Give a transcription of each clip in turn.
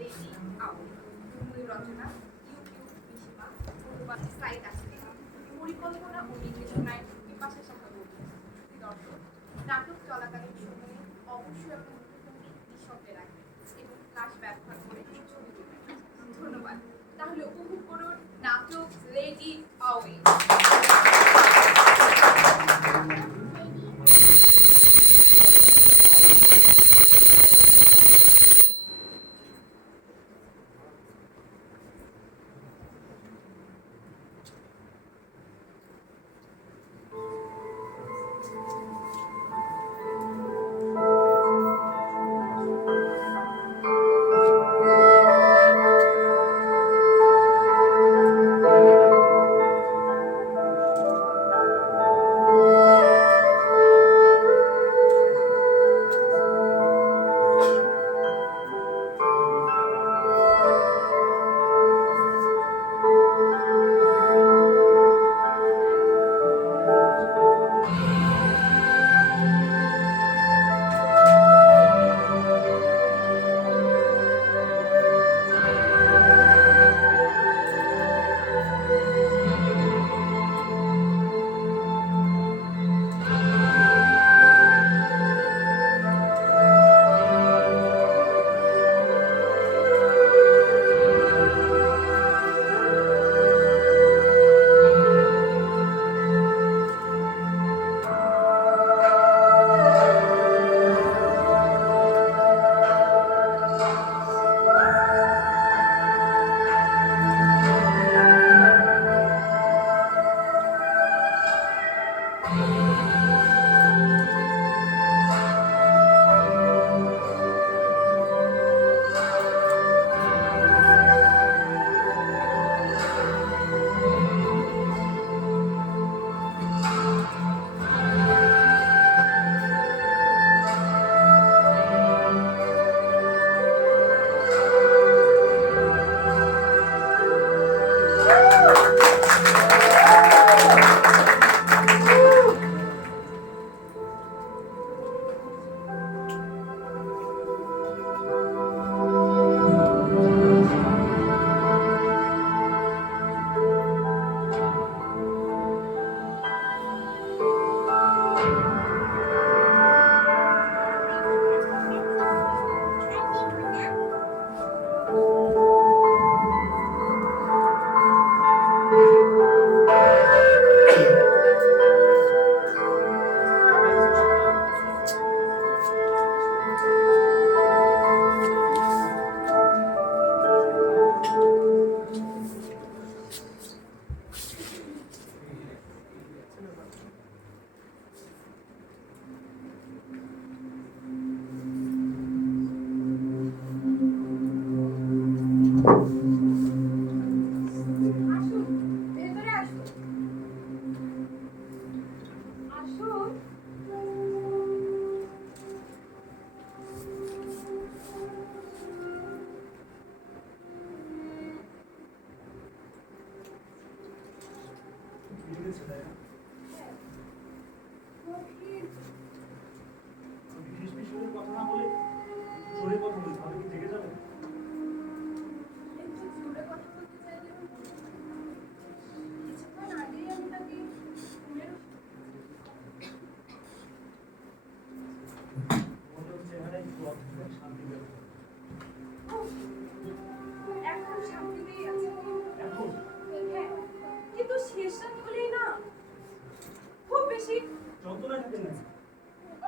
Lady out, মূল রচনা UQ মিশিমা, অনুবাদ সাইদ আহমেদ, পরিকল্পনা ও নির্দেশনায় বিপাশা শাখা বলছেন। দর্শক, নাটক চলাকালীন সময়ে অবশ্যই আপনার মুখভঙ্গি নিঃশব্দে রাখবেন এবং ফ্ল্যাশ ব্যবহার করে ছবি তুলবেন। ধন্যবাদ। তাহলে উপভোগ করুন নাটক লেডি আউট।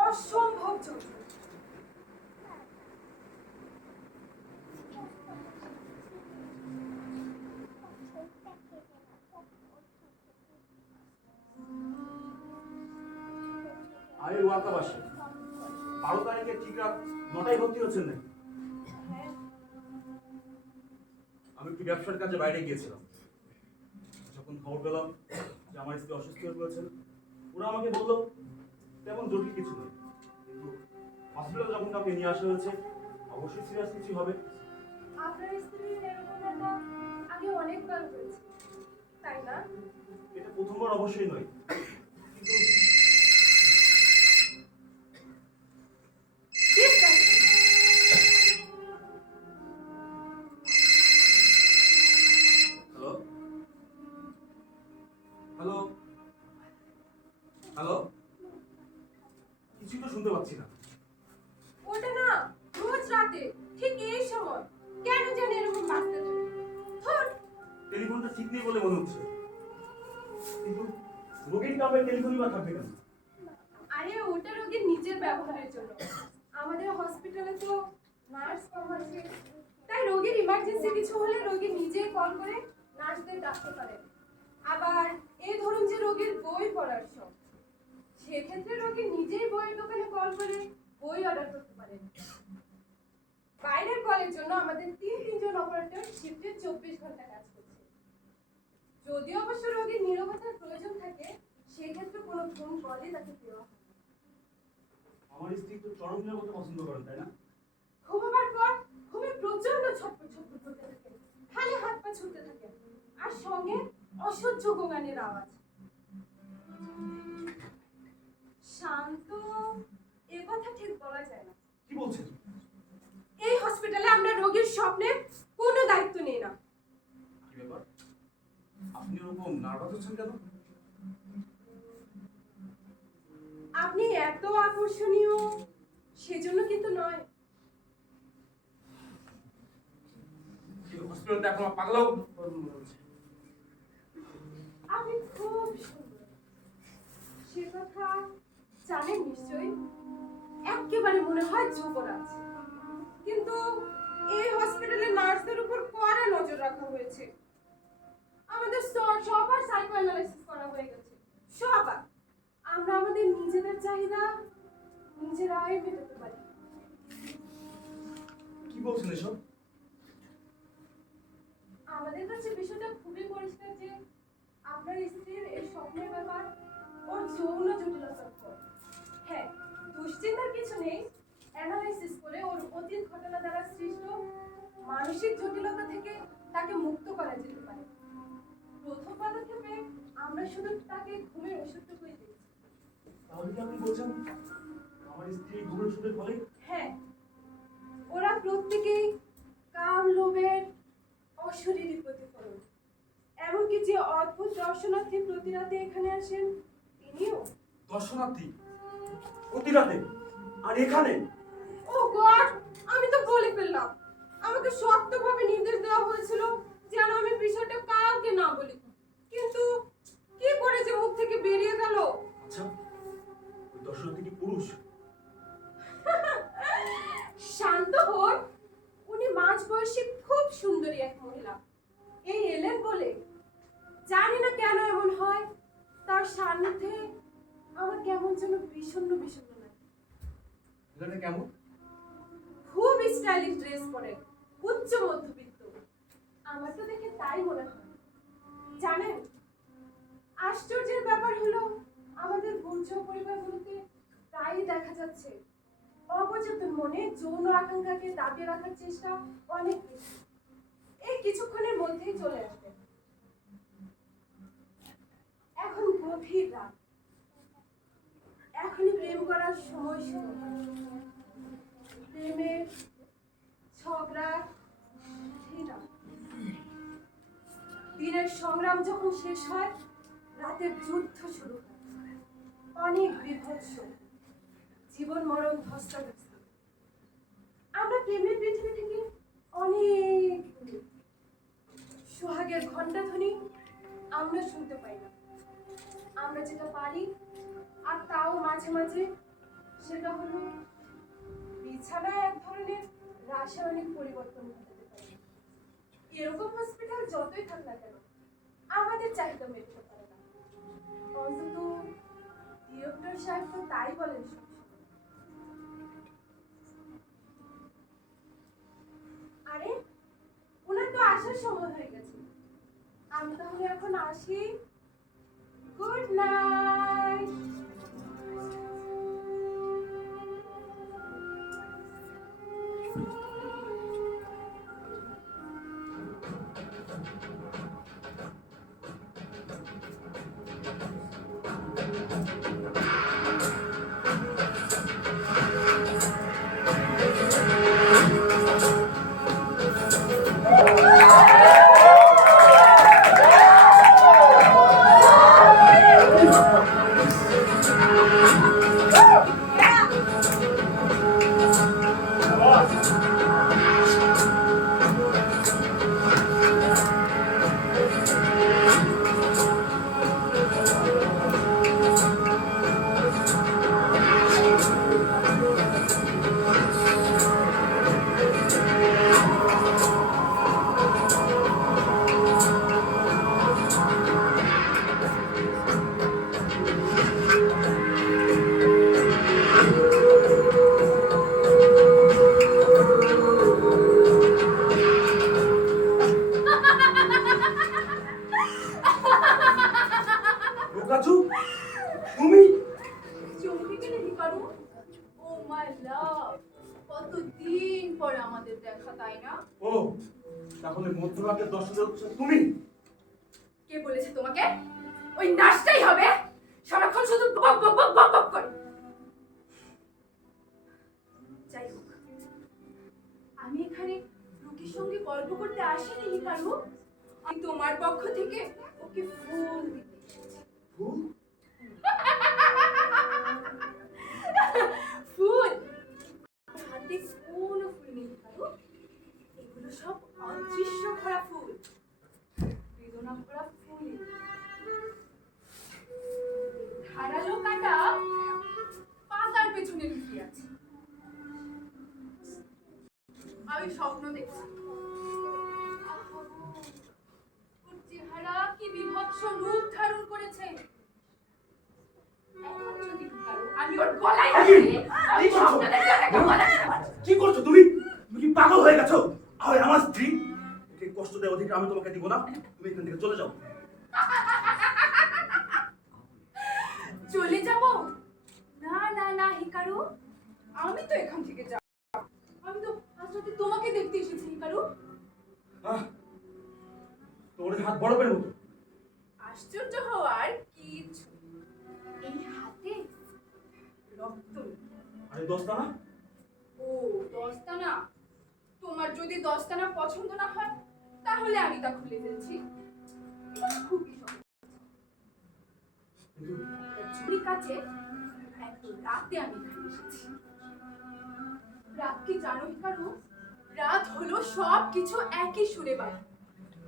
অসম্ভব যন্ত্রণা। আমি ওয়াকাবাসী 12 তারিখে ঠিক রাত 9টায় ভর্তি হচ্ছেন নাকি? আমি একটি ব্যবসার কাজে বাইরে গিয়েছিলাম। যখন খবর পেলাম যে আমার স্ত্রী অসুস্থ হয়ে পড়েছেন, ওরা আমাকে বললো তেমন জটিল কিছু নয়, কিন্তু হসপিটালে যখন কাউকে নিয়ে আসা হয়েছে অবশ্যই সিরিয়াস কিছু হবে। আপনার স্ত্রীর এরকম আগে অনেকবার হয়েছে, তাই না? এটা প্রথমবার অবশ্যই নয়, কিন্তু কামড়ে টেলিফোনই বা থাকবে কেন? আরে ওটা রোগীর নিজের ব্যবহারের জন্য। আমাদের হসপিটালে তো নার্স কম আছে, তাই রোগীর ইমার্জেন্সি কিছু হলে রোগী নিজেই কল করে নার্সদের ডাকতে পারে। আবার এই ধরুন যে রোগীর বই পড়ার শখ, সেক্ষেত্রে রোগী নিজেই বইয়ের দোকানে কল করে বই অর্ডার করতে পারে। বাইরের কলের জন্য আমাদের তিনজন অপারেটর শিফটে 24 ঘন্টা কাজ করছে। যদিও অবশ্য রোগীর নীরবতার প্রয়োজন থাকে, সেক্ষেত্রে কোনো ফোন কলে তাকে দেওয়া হয়। আমার স্ত্রী তো চরম নিরাপত্তা পছন্দ করেন, তাই না? ঘুমাবার পর ঘুমে প্রচন্ড ছটফট ছটফট করতে থাকেন, খালি হাত পা ছুটতে থাকেন, আর সঙ্গে অসহ্য গোঙানির আওয়াজ। শান্ত এ কথা ঠিক বলা যায় না। কি বলছেন? এই হসপিটালে আমরা রোগীর স্বপ্নের কোনো দায়িত্ব নেই না। কি ব্যাপার, আপনি ওরকম নার্ভাস হচ্ছেন কেন? আপনি এত আকর্ষণীয় সেজন্য কিন্তু নয়। হসপিটালটা এখন পাগলাও আপনি খুব সুন্দর, সে কথা জানেন নিশ্চয়ই। একেবারে মনে হয় যুবরাজ। কিন্তু এই হসপিটালে নার্সদের উপর কড়া নজর রাখা হয়েছে। আমাদের সবার সাইকো অ্যানালাইসিস করা হয়ে গেছে, সবার। আমরা আমাদের নিজেদের চাহিদা নিজেরাই মেটাতে পারি। কি বলছেন এসব? আমাদের কাছে বিষয়টা খুবই পরিষ্কার যে আপনার স্ত্রীর এই স্বপ্নের ব্যাপার ওর যৌন জটিলতার উপর। হ্যাঁ, দুশ্চিন্তার কিছু নেই। অ্যানালাইসিস করে ওর অতীত ঘটনা দ্বারা সৃষ্ট মানসিক জটিলতা থেকে তাকে মুক্ত করা যেতে পারে। প্রথম পদক্ষেপে আমরা শুধু তাকে ঘুমের ওষুধটুকুই দিয়েছি। তাহলে কি আপনি বলছেন আমার স্ত্রী ঘুমের ওষুধের ফলে? হ্যাঁ, ওরা প্রত্যেকেই কাম লোভের অশরীরী প্রতিফলন। এমনকি যে অদ্ভুত দর্শনার্থী প্রতি রাতে এখানে আসেন, তিনিও। দর্শনার্থী প্রতি রাতে? আর এখানে? ও গড, আমি তো বলে ফেললাম। আমাকে শক্তভাবে নির্দেশ দেওয়া হয়েছিল যেন আমি বিষয়টা কাউকে না বলি, কিন্তু কি করে যে মুখ থেকে বেরিয়ে গেল। আচ্ছা, ওই দর্শনার্থী কি পুরুষ? শান্ত হন, উনি মাঝবয়সী খুব সুন্দরী এক মহিলা। এই এলেন বলে জানি না কেন এমন হয়, তার সান্নিধ্যে আমার কেমন যেন বিষণ্ণ বিষণ্ণ লাগে। এটা কেমন? খুব স্টাইলিশ ড্রেস পরে, উচ্চ মধ্যবিত্ত। আমার তো দেখে তাই মনে হয়। জানেন, আশ্চর্যের ব্যাপার হলো আমাদের বুর্জোয়া পরিবারগুলোতে প্রায়ই দেখা যাচ্ছে অবচেতন মনে যৌন আকাঙ্ক্ষাকে দাবিয়ে রাখার চেষ্টা অনেক বেশি। এই কিছুক্ষণের মধ্যেই চলে আসবে। এখন গভীর রাত, এখনই প্রেম করার সময় শুরু হয়। প্রেমের ঝগড়া, ঘৃণা। দিনের সংগ্রাম যখন শেষ হয়, রাতের যুদ্ধ শুরু হয়। অনেক বিভৎস, জীবন মরণ ধস্তাধস্তি। আমরা প্রেমের পৃথিবী থেকে অনেক দূরে। সোহাগের ঘণ্টাধ্বনি আমরা শুনতে পাই না। আমরা যেটা পারি, আর তাও মাঝে মাঝে, সেটা হলো বিছানায় এক ধরনের রাসায়নিক পরিবর্তন ঘটাতে পারে। এরকম হসপিটাল যতই থাক না কেন, আমাদের চাহিদা মেটাতে পারে না। অন্তত ডিরেক্টর সাহেব তো তাই বলেন সবসময়। আরে, ওনার তো আসার সময় হয়ে গেছে। আমি তাহলে এখন আসি। Good night. পরে আমাদের দেখা, তাই না? ও তাহলে মধ্যরাতের দর্শনের উৎস তুমি? কে বলেছে তোমাকে? ওই নাচটাই হবে, সারাক্ষণ শুধু বক বক বক বক বক করে। যাই হোক, আমি এখানে রুকির সঙ্গে গল্প করতে আসিনি হিকারু। আমি তোমার পক্ষ থেকে ওকে ফুল দিতে এসেছি। ফুল? ফুল? হাতে কোনো ফুল নেই হিকারু, এগুলো সব অদৃশ্য ভরা ফুল, বেদনা ভরা ফুল। ধারালো কাটা পাতার পেছনে লুকিয়ে আছে। আমি স্বপ্ন দেখছি, ওর চেহারা কি বিভৎস রূপ ধারণ করেছে। এখন যদি কারো আমি ওর গলায় ধরি, আমি স্বপ্ন দেখে ওকে গলায় ধরবো। কি করছো তুমি? তুমি কি পাগল হয়ে গেছো? আর আমার স্ত্রী একে কষ্ট দেওয়া অধিকার আমি তোমাকে দিব না। তুমি এখান থেকে চলে যাও। চলে যাব? না না না হিকারু, আমি তো এখান থেকে যাব। আমি তো আজ রাতে তোমাকে দেখতে এসেছি হিকারু। তোর হাত বরফের মতো। আশ্চর্য হওয়ার কিছু নেই। এই হাতে রক্ত নেই। আরে দোস্তানা? ও দস্তানা, তোমার যদি দস্তানা পছন্দ না হয় তাহলে আমি তা খুলে ফেলছি। এটা খুবই সহজ। কিন্তু ছুরি কাছে এত রাতে আমি এখানে এসেছি। রাত কি জানো হিকারু? রাত হলো সব কিছু একই সুরে বাজে।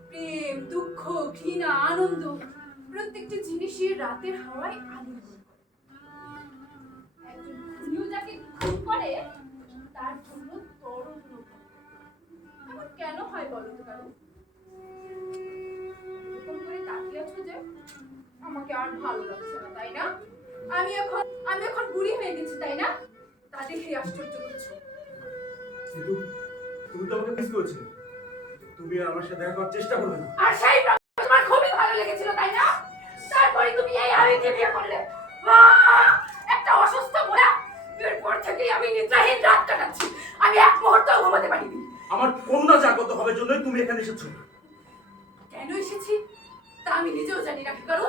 প্রেম, দুঃখ, ঘৃণা, আনন্দ, প্রত্যেকটি জিনিসই রাতের হাওয়ায় আলিঙ্গন করে। একজন খুনিও যাকে খুন করে তার জন্য তরল অনুভব করে। এমন কেন হয় বলো তো কারু? এরকম করে তাকিয়ে আছো যে আমাকে আর ভালো লাগছে না, তাই না? আমি এখন বুড়ি হয়ে গেছি, তাই না? তা দেখে আশ্চর্য হচ্ছ। কিন্তু তুমি তো আমাকে মিস করেছিলে। তুমি আর আমার সাথে দেখা করার চেষ্টা করবে না। আর সেই তোমার খুবই ভালো লেগেছিল, তাই না? তারপরে তুমি এই আরেককে বিয়ে করলে। একটা অসুস্থ মোড়া। এরপর থেকেই আমি নিদ্রাহীন রাত কাটাচ্ছি। আমি এক মুহূর্ত ঘুমাতে পারিনি। আমার করুণা জাগ্রত হবার জন্যই তুমি এখানে এসেছো। কেন এসেছি তা আমি নিজেও জানি না হিকারু।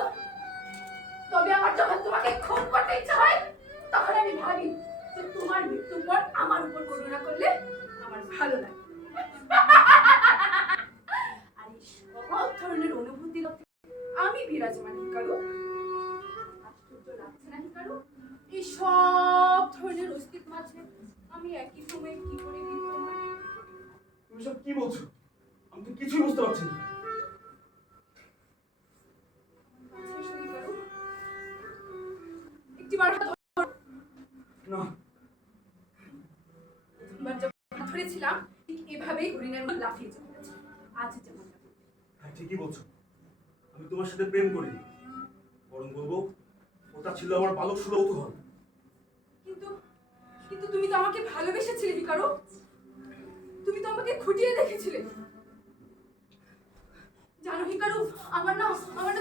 তবে আমার যখন তোমাকে খুন করতে ইচ্ছা হয় তখন আমি ভাবি যে তোমার মৃত্যুর পর আমার উপর করুণা করলে আমার ভালো লাগে। আর এই সব ধরনের অনুভূতি আমি বিরাজমান হিকারু। আশ্চর্য লাগছে না হিকারু? এই সব ধরনের অস্তিত্ব আছে আমি একই সময়ে কি করে বিদ্যমান। তুমি সব কি বলছো? আমি তো কিছুই বুঝতে পারছি না। একটিবার হাত না, প্রথমবার যখন ধরেছিলাম ঠিক এভাবেই হরিণের মতো লাফিয়ে চলেছে। আজ যেমনটা করবে। হ্যাঁ ঠিকই বলছো। আমি তোমার সাথে প্রেম করিনি, বরং বলবো ওটা ছিল আমার বালক সুলভ কৌতূহল। কিন্তু কিন্তু তুমি তো আমাকে ভালোবেসেছিলে হিকারু। তুমি তো আমাকে খুঁটিয়ে দেখেছিলে। জানো হিকারু, আমার না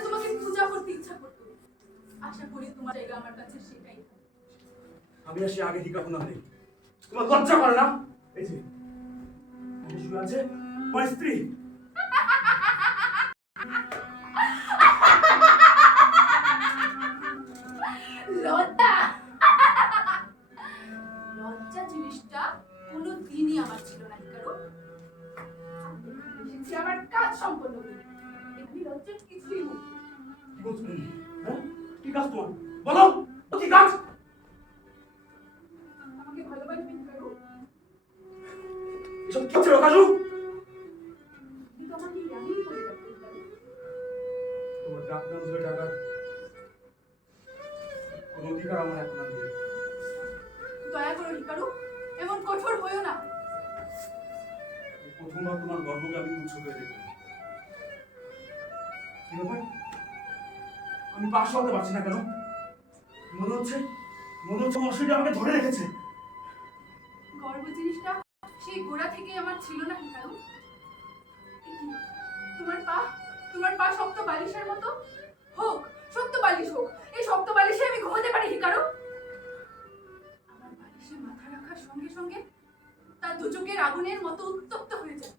তোমাকে পূজা করতে ইচ্ছা করতো। আশা করি তোমার জায়গা আমার কাছে সেটাই। আমি আসি আগে হিকার না নেই। তোমার লজ্জা করে না? এই যে আমি শুয়ে আছে আমার স্ত্রী। লজ্জা লজ্জা জিনিসটা কোনোদিনই আমার ছিল না হিকারু। এসেছি আমার কাজ সম্পন্ন করতে। এমনি লজ্জার কিছুই নেই। কি বলছো তুমি? হ্যাঁ কি কাজ তোমার? বলো কি কাজ? আমাকে ভালোবাসবে হিকারু? এসব কি হচ্ছে রকাজু? কিন্তু আমাকে এমনই করে রাখতে হিকারু। তোমার ডাক নাম ধরে ডাকার কোনো অধিকার আমার এখন আর নেই। দয়া করো হিকারু, এমন কঠোর হইও না। প্রথমবার তোমার গর্বকে আমি তুচ্ছ করে দেখলাম। কি ব্যাপার? আমি পাশ হতে পারছি না কেন? মনে হচ্ছে অসুবিধা আমাকে ধরে রেখেছে। গর্ব জিনিসটা সেই গোড়া থেকে আমার ছিল না হিকারু। তোমার পা শক্ত বালিশের মতো হোক, শক্ত বালিশ হোক, এই শক্ত বালিশে আমি ঘুমাতে পারি হিকারু। আমার বালিশে মাথা রাখার সঙ্গে সঙ্গে তা দুচোখের আগুনের মতো উত্তপ্ত হয়ে যায়।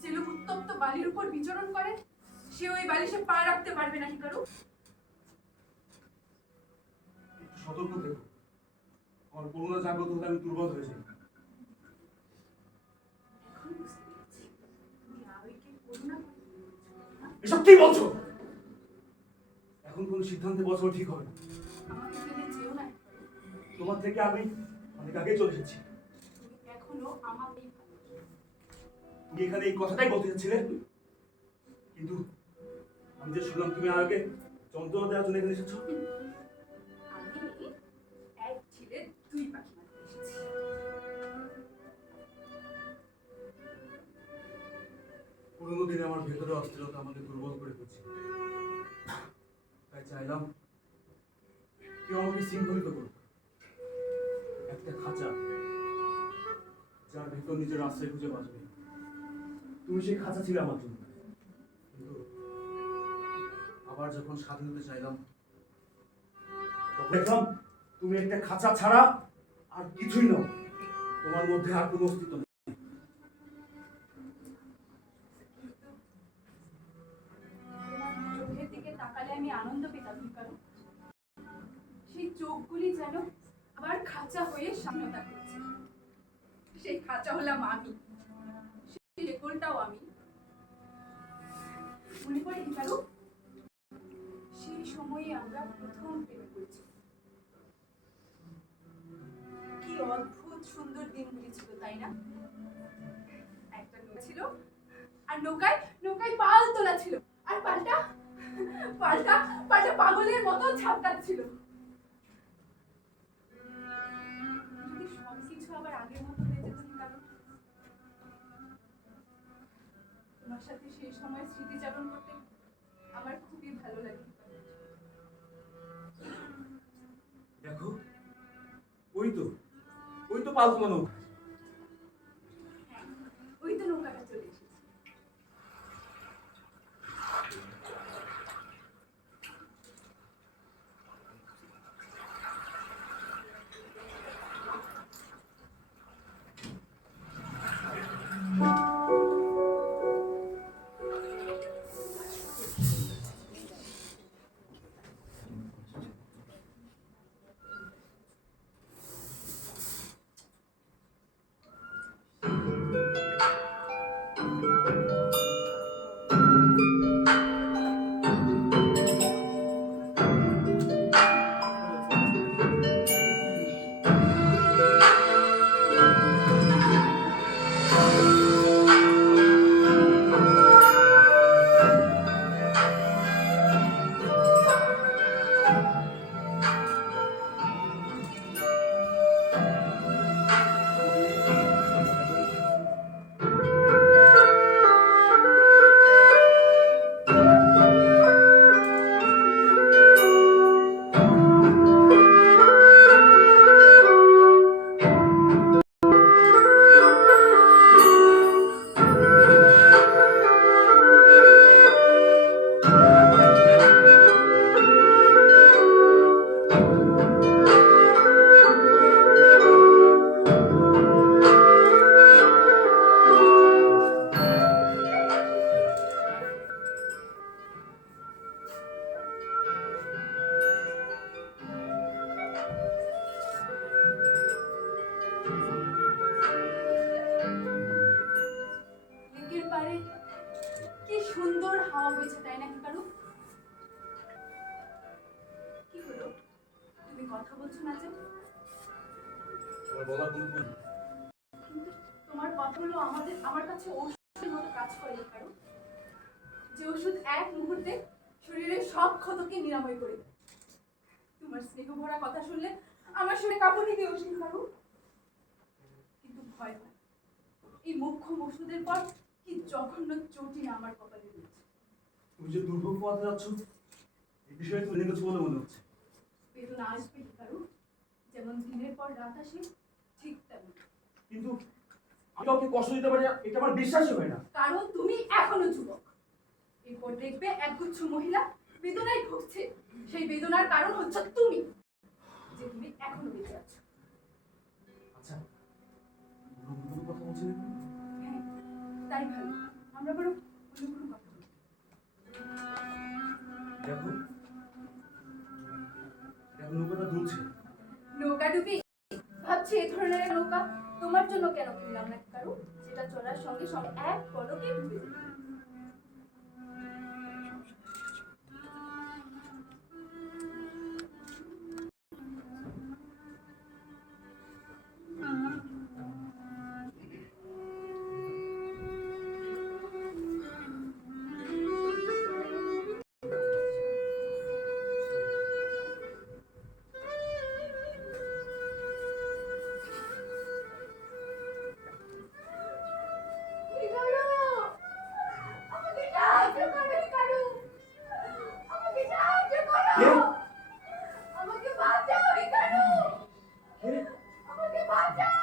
যে লোক উত্তপ্ত বালির উপর বিচরণ করে সে ওই বালিশে পা রাখতে পারবে না হিকারু। একটু সতর্ক থেকো, আমার করুণা জাগ্রত হলে আমি দুর্বল হয়ে যাই। এখন বুঝতে পেরেছি তুমি আবেগকে করুণা করে তুলেছো, না? এসব কি বলছো? এখন কোনো সিদ্ধান্তে বছর ঠিক হবে না। আমাকে ফেলে যেও না হিকারু। তোমার থেকে আমি অনেক আগে চলে এসেছি। তুমি এখনো আমাকেই ভালোবাসো। তুমি এখানে এই কথাটাই বলতে চাচ্ছিলে, কিন্তু আমি যে শুনলাম তুমি আগে যন্ত্রণা দেওয়ার জন্য এখানে এসেছো। আমি এক ঢিলে দুই পাখি মারতে এসেছি। পুরোনো দিনে আমার ভেতরে অস্থিরতা আমাকে দুর্বল করে ফেলছে, তাই চাইলাম কেউ আমাকে শৃঙ্খলিত করুক। একটা খাঁচা যার ভেতর নিজের আশ্রয় খুঁজে বাঁচবে। তুমি সেই খাঁচা ছিলে আমার জন্য, কিন্তু আবার যখন স্বাধীন হতে চাইলাম তখন দেখলাম তুমি একটা খাঁচা ছাড়া আর কিছুই নও। তোমার মধ্যে আর কোনো অস্তিত্ব নেই। তোমার চোখের দিকে তাকালে আমি আনন্দ পেতাম হিকারু। সেই চোখগুলি যেন আবার খাঁচা হয়ে স্বাধীনতা করছে। সেই খাঁচা হলাম আমি, সেই রেকলটাও আমি। মনে পড়ে হিকারু, সেই সময়ে আমরা প্রথম প্রেমে পড়েছি। কি অদ্ভুত সুন্দর দিনগুলি ছিল, তাই না? একটা নৌকা ছিল, আর নৌকায় নৌকায় পাল তোলা ছিল, আর পালটা পালটা পালটা পাগলের মতো ঝাপটাচ্ছিল। যদি সবকিছু আবার আগের মতো হয়ে যেত হিকারু, তোমার সাথে সেই সময় স্মৃতিচারণ করতে আমার খুবই ভালো লাগে। দেখো, ওই তো ওই তো পালতোলা নৌকা। হ্যাঁ, ওই তো নৌকাটা চলে এসেছে। লেকের পাড়ে কি সুন্দর হাওয়া বইছে, তাই না হিকারু? কি হলো, তুমি কথা বলছো না যে? তোমার বলার কোনো ভুল নেই। কিন্তু তোমার কথাগুলো আমার কাছে ঔষধের মতো কাজ করে হিকারু। যে ওষুধ এক মুহূর্তে শরীরের সব ক্ষতকে নিরাময় করে দেয়। তোমার স্নেহ ভরা কথা শুনলে আমার শরীরে কাঁপুনি দিয়ে ওঠে হিকারু। কিন্তু ভয় হয়, এই মোক্ষম ওষুধের পর কি জঘন্য চটি আমার কপালে রয়েছে। তুমি যে দুর্ভোগ পথে যাচ্ছ এই বিষয়ে তুমি জেনে গেছো বলে মনে হচ্ছে। বেদনা আসবে হিকারু, যেমন দিনের পর রাত আসে ঠিক তেমন। কিন্তু আমি কাউকে কষ্ট দিতে পারি এটা আমার বিশ্বাসই হয় না। কারণ তুমি এখনো যুবক। এরপর দেখবে একগুচ্ছ মহিলা বেদনায় ভুগছে। সেই বেদনার কারণ হচ্ছে তুমি, যে তুমি এখনো বেঁচে আছো। আচ্ছা, কোনো করছে নাকি? হ্যাঁ, তাই ভালো। আমরা বরং অন্য কোনো কথা বলি। দেখো, দেখো নৌকাটা দুলছে। নৌকা ডুবি ভাবছি এই ধরনের একটা নৌকা তোমার জন্য কেন কিনলাম না কারু, যেটা চলার সঙ্গে সঙ্গে এক পলকে ডুবে যাবে। আমাকে সাহায্য করো কারু, আমাকে সাহায্য কে? করো, আমাকে বাঁচাও কারু, কে? আমাকে বাঁচাও।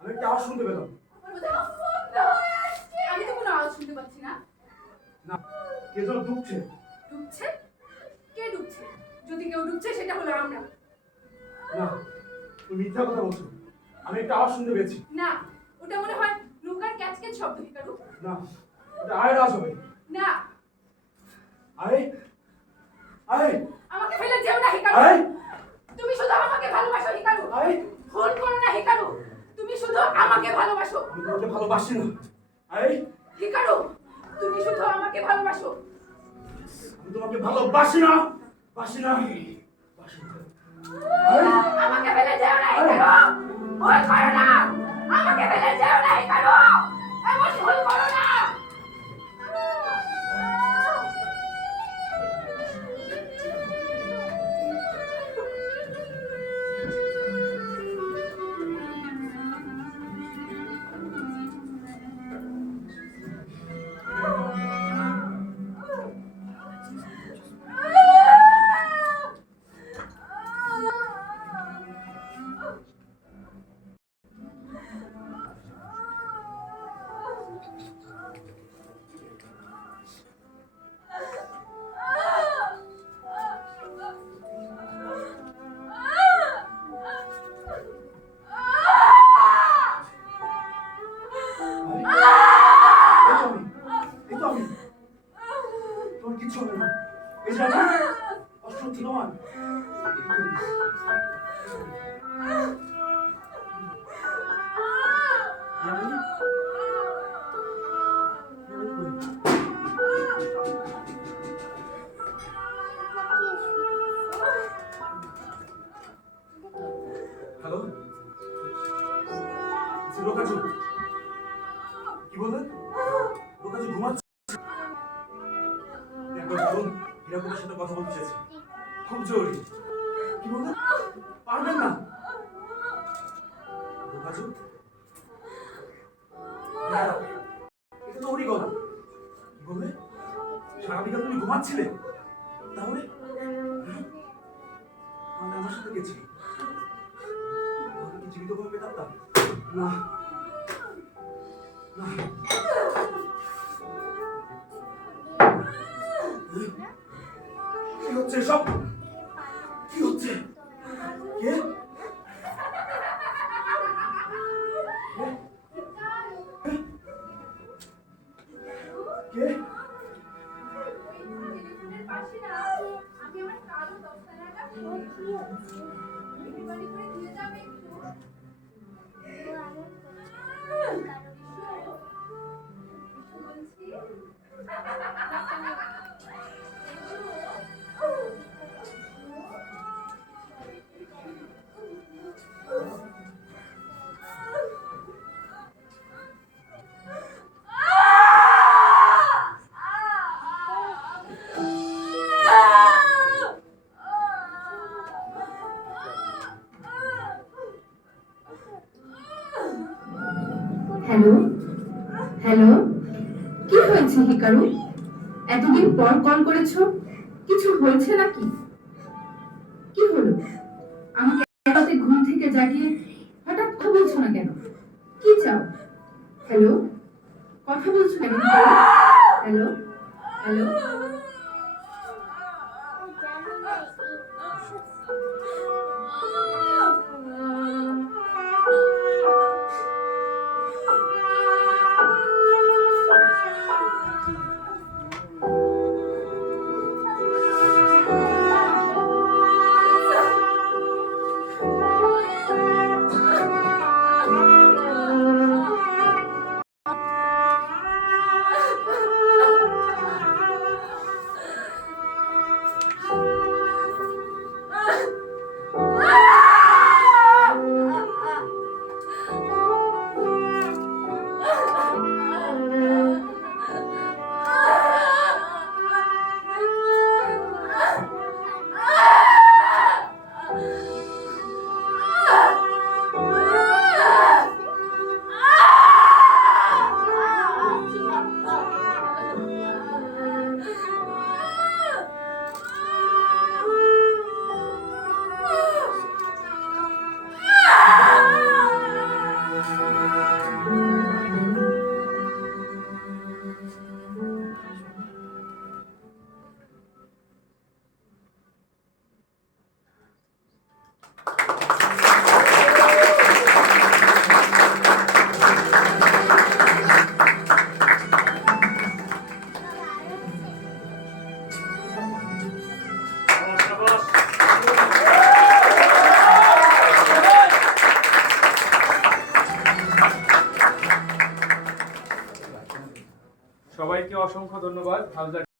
আমি একটা আওয়াজ শুনতে পেলাম। আমার দম বন্ধ হয়ে আসছে। আমি তো কোনো আওয়াজ শুনতে পাচ্ছি না। না, কে যেন ডুবছে। ডুবছে? কে ডুবছে? যদি কেউ ডুবছে সেটা হলো আমরা। না, তুমি মিথ্যা কথা বলছো। আমি একটা আওয়াজ শুনতে পেয়েছি। না, ওটা মনে হয় নৌকার ক্যাচক্যাচ শব্দ হিকারু। না, এটা আয়ের আওয়াজ হবে। না, আয়, আয়, আমাকে ফেলে যেও না হিকারু। আয়, তুমি শুধু আমাকে ভালোবাসো হিকারু। আয়। ভুল করো না হিকারু। তুমি শুধু আমাকে ভালোবাসো। আমি তোমাকে ভালোবাসি না। আয়, হিকারু, তুমি শুধু আমাকে ভালোবাসো। আমি তোমাকে ভালোবাসি না। বাসি না। বাসি না। আয়, আমাকে ফেলে যেও না হিকারু। ভুল করো না। আমাকে ফেলে যেও না হিকারু। এমন ভুল করো না। এই তো আমি। তোমার কিচ্ছু হবে না। এই যে আমি, কষ্ট হচ্ছে তোমার। ইয়ামিনী? ইয়ামিনী কই? হ্যালো? রোকাজু, কি বললেন? রোকাজু ঘুমাচ্ছে? একবার বলুন, হীরাকুদের সাথে কথা বলতে চাইছি। খুব জরুরি। কি বললেন? পারবেন না? রোকাজু? এটা তো ওরই গলা। কি বললে? সারা বিকাল তুমি ঘুমাচ্ছিলে? তাহলে? তাহলে আমার সাথে গেছি। তাহলে কি জীবিতভাবে পেতাম না? না। না। কি হচ্ছে সব? কি হচ্ছে? কে? কে? টেলিফোনের পাশে না আমি আমার কালো দস্তানাটা ডেলিভারি করে দিয়ে যাবে একটু। বলছি হ্যালো হ্যালো, কি হয়েছে হিকারু? এতদিন পর কল করেছো, কিছু হয়েছে নাকি? কি হলো? আমাকে রাতে ঘুম থেকে জাগিয়ে হঠাৎ কথা বলছো না কেন? কি চাও? হ্যালো, কথা বলছো কেন হিকারু? Hello hello. অসংখ্য ধন্যবাদ। ভালো থাকবেন।